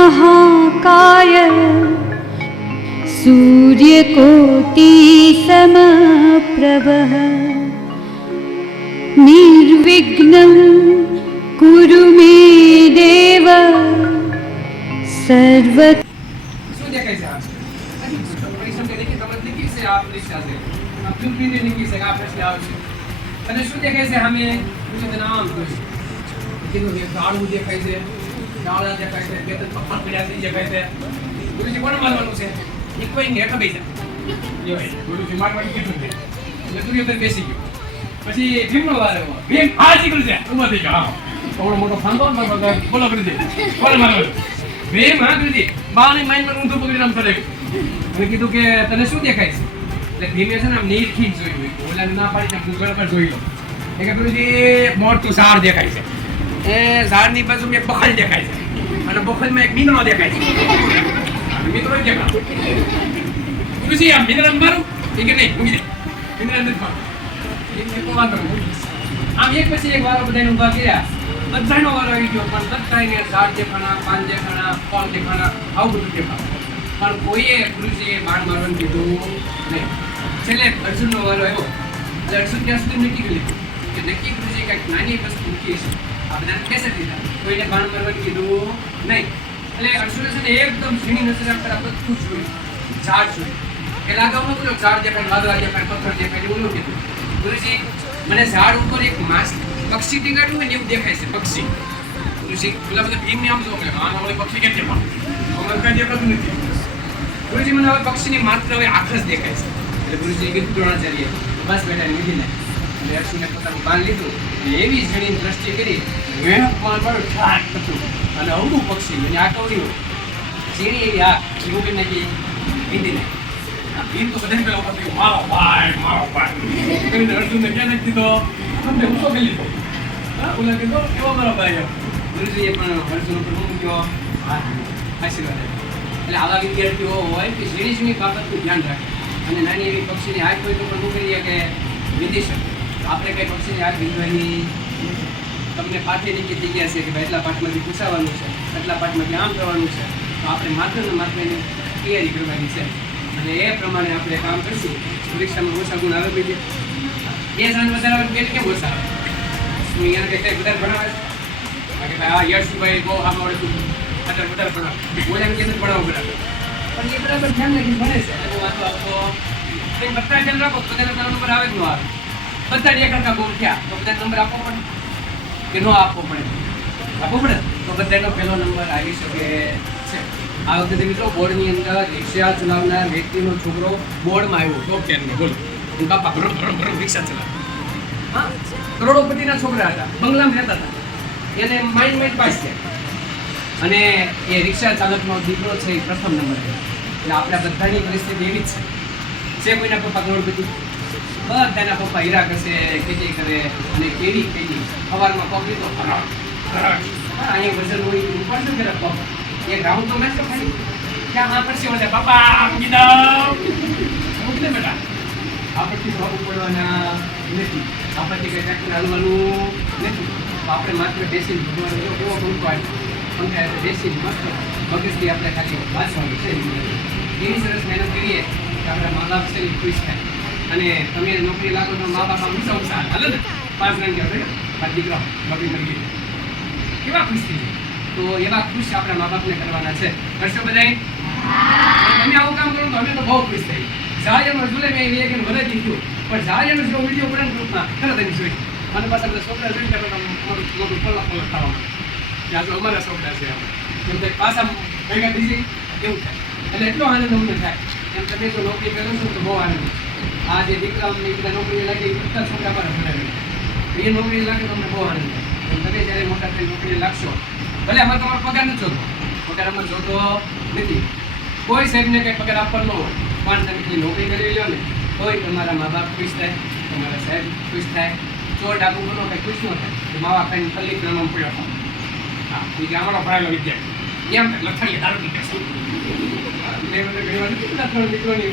वक्रतुण्डमहाकाय सूर्यकोटिसमप्रभः निर्विघ्नं कुरु मे देव सर्व શું દેખાય છે આ? પરીક્ષણ કે દેખી તમને દેખી છે આ પરીક્ષા છે આ blueprint એ દેખી છે કે આ પ્રશ્ન આવશે અને શું દેખાય છે સામે પૂછે તેના આમ કીધું ઝાડવું દેખાય છે ઝાડા દેખાય છે બે ત્રણ પપ્પા પડ્યા દેખાય છે. ગુરુજી, કોને માનવાનું છે? એ કોઈ ને હેઠળ જાય. ગુરુજી મારવાનું કીધું છે. એટલે તું બેસી ગયો. પછી ભીમનો વાર ભીમ આ ચીકડું છે ઊભો થઈ મોટો ફાંદો ને બાબા કરી દે કોને મારવાનું ભીમ, હા ગુરુજી. બાની માઇન્ડ પર ઊંધું પકડીને આમ ચડે અને કીધું કે, તને શું દેખાય છે? એટલે ભીમે છે ને આમ નીરખી જોયું ઓલા ના પાડી ભૂગોળ પર જોઈ લો. એ કે, ગુરુજી, મોટું સાર દેખાય છે. એ ઝાડની બાજુ એક બખલ દેખાય છે. અને બખલમાં એક મીંદડો દેખાય છે. મિત્રો દેખાય. ગુરુજી આમ મીંદડા મારું? એ કે, નહીં મૂકી દે મીંદડા. આમ એક પછી એક વારો બધાને ઊભા કર્યા. બધાનો વારો આવી ગયો, પણ બધાને ઝાડ દેખાણા, પાન દેખાણા, ફળ દેખાણા, આવું બધું દેખાણું. પણ કોઈએ ગુરુજીએ માર મારવાનું કીધું નહીં. છેલ્લે અર્જુનનો વારો આવ્યો. એટલે અર્જુન ત્યાં સુધી નક્કી લીધું કે નક્કી ગુરુજી કાંઈક નાની વસ્તુ મૂકી છે બધાને કેસે દીધા કોઈને ભાન મારવાનું કીધું નહીં. એટલે અર્જુને છે ને એકદમ ઝીણી નજર આપતા બધું જોયું ઝાડ જોયું એટલે અગાઉ જો ઝાડ દેખાય, વાદળા દેખાય, પથ્થર દેખાય એવું કીધું ગુરુજી, મને ઝાડ ઉપર એક માસ પક્ષી ટીંગાડ્યું હોય ને એવું દેખાય છે, પક્ષી. ગુરુજી, પેલા બધા ભીમ આમ જો કે આના ઓલે પક્ષી કેમ દેખાય અમને કઈ દેખાતું નથી. ગુરુજી, મને હવે પક્ષીની માત્ર હવે આંખ જ દેખાય છે. એટલે ગુરુજી કીધું દ્રોણાચાર્ય બસ બેટા, નીકળી ને એટલે અર્જુને પોતાનું બાણ લીધું અને એવી ઝીણી દ્રષ્ટિ કરી મેં પણ ઠાક થતું અને અવડું પક્ષી અને આ કવડ્યું ઝીણી એવી આંખ એવું કે નાખી હિન્દી નાખી. આ ભીમ તો બધાને પેલા વખત મારો ભાઈ તમને કરી લીધો હા કીધો, કેવો મારો ભાઈ પણ અર્જુન ઉપર મૂક્યો. આશીર્વાદ એટલે આવા વિદ્યાર્થીઓ હોય કે ઝીણી ઝીણી બાબતનું ધ્યાન રાખે. અને નાની એવી પક્ષીની હાથ હોય તો પણ કરીએ કે વિધિ શકે. આપણે કઈ પક્ષીની આ બિંદુની તમને પાઠે નીકળી થઈ ગયા છે કે ભાઈ એટલા પાઠમાંથી પૂછાવાનું છે એટલા પાઠમાંથી આમ કરવાનું છે તો આપણે માત્ર ને માત્ર એની તૈયારી કરવાની છે. અને એ પ્રમાણે આપણે કામ કરીશું. પરીક્ષામાં ઓછા ગુણ આવે બીજે. બે સાંજ વધારે આવે પેટ કેમ ઓછા આવે? હું અહીંયા કઈ વધારે ભણાવે બાકી ભાઈ આ યશભાઈ બહુ આમ આવડતું અત્યારે વધારે ભણાવે. બોલ્યા કેમ ભણાવો બરાબર પણ એ બરાબર ધ્યાન રાખીને ભણે છે. એનો વાંધો આવતો કંઈ બધા ધ્યાન રાખો તો તારો નંબર આવે જ ન આવે. બધા એક હરખા ગુમ થયા તો બધા નંબર આપવો પડે. કે ન આપવો પડે. આપવો પડે? તો બધાનો પહેલો નંબર આવી શકે છે. આ વખતે મિત્રો બોર્ડની અંદર રિક્ષા ચલાવનાર વ્યક્તિનો છોકરો બોર્ડમાં આવ્યો. ટોપ કે બોલો. હું ભરો ભરો ભરો રિક્ષા ચલાવ. હા? કરોડોપતિના છોકરા હતા. બંગલામાં રહેતા હતા. એને માઇન્ડ માઇન્ડ પાસ છે. અને એ રિક્ષા ચાલકનો દીકરો છે એ પ્રથમ નંબર એટલે આપણા બધાની પરિસ્થિતિ એવી જ છે. જે કોઈના પપ્પા કરોડપતિ બધાના પપ્પા હીરા કરશે ખેતી કરે અને કેવી ખેતી સવારમાં પકડી તો અહીંયા વજન હોય તો ઉપાડશું કરે પગ. એ રાઉન્ડ તો મેં ખાલી. ક્યાં હા પડશે ઓલે પપ્પા મૂકી દે. બેટા. આપણથી ભાવ પડવાના નથી. આપણથી કંઈ ટ્રેક્ટર હાલવાનું નથી. આપણે માત્ર બેસીને ભગવાન એવો આવ્યો પંખા એટલે બેસીને માત્ર મગજથી આપણે ખાલી વાંચવાનું છે. એવી સરસ મહેનત કરીએ કે આપણા મા બાપ છે એ ખુશ થાય. અને તમે નોકરી લાગો તો મા બાપ આમ સંસાર હાલે ને. પાંચ રન કહેવાય આ દીકરા. નોકરી મળી કેવા ખુશ થઈ? તો એવા ખુશ આપણા મા બાપને કરવાના છે. કરશો બધાય? તમે આવું કામ કરો તો અમે તો બહુ ખુશ થઈ સાળિયાનો ઝૂલે મેં એ કે મને દીધું. પણ સાળિયાનો જો વીડિયો પડે ગ્રુપમાં ખરા એની જોઈ. મને પાછા બધા છોકરા જોઈને તમે મોટું મોટું પલક પલક થવા કે આ તો અમારા છોકરા છે એમ. થાય પાછા ભેગા બીજી એવું થાય. એટલે એટલો આનંદ અમને થાય. એમ તમે જો નોકરી કરો છો તો બહુ આનંદ આ જે દીકરા અમને બધા નોકરી લાગે બધા છોકરા પર ભણાવે એ નોકરી લાગે તો અમને બહુ આનંદ તમે જ્યારે મોટા થઈ નોકરી લાગશો, ભલે અમારે તમારો પગાર નથી જોતો પગાર અમારે જોતો નથી. કોઈ સાહેબને કંઈ પગાર આપવાનો હોય. પણ તમે જે નોકરી કરી લો ને, તોય તમારા મા બાપ ખુશ થાય, તમારા સાહેબ ખુશ થાય. ચોર ડાબુ બનો કંઈ ખુશ ન થાય મા બાપ કંઈ ખલ્લી પ્રમાણ પડ્યો હા, એ અમારો ભણાયેલો વિદ્યાર્થી. એમ લથડીએ દારૂ છે. મેં મને ઘણી વાર કેટલા ત્રણ દીકરોની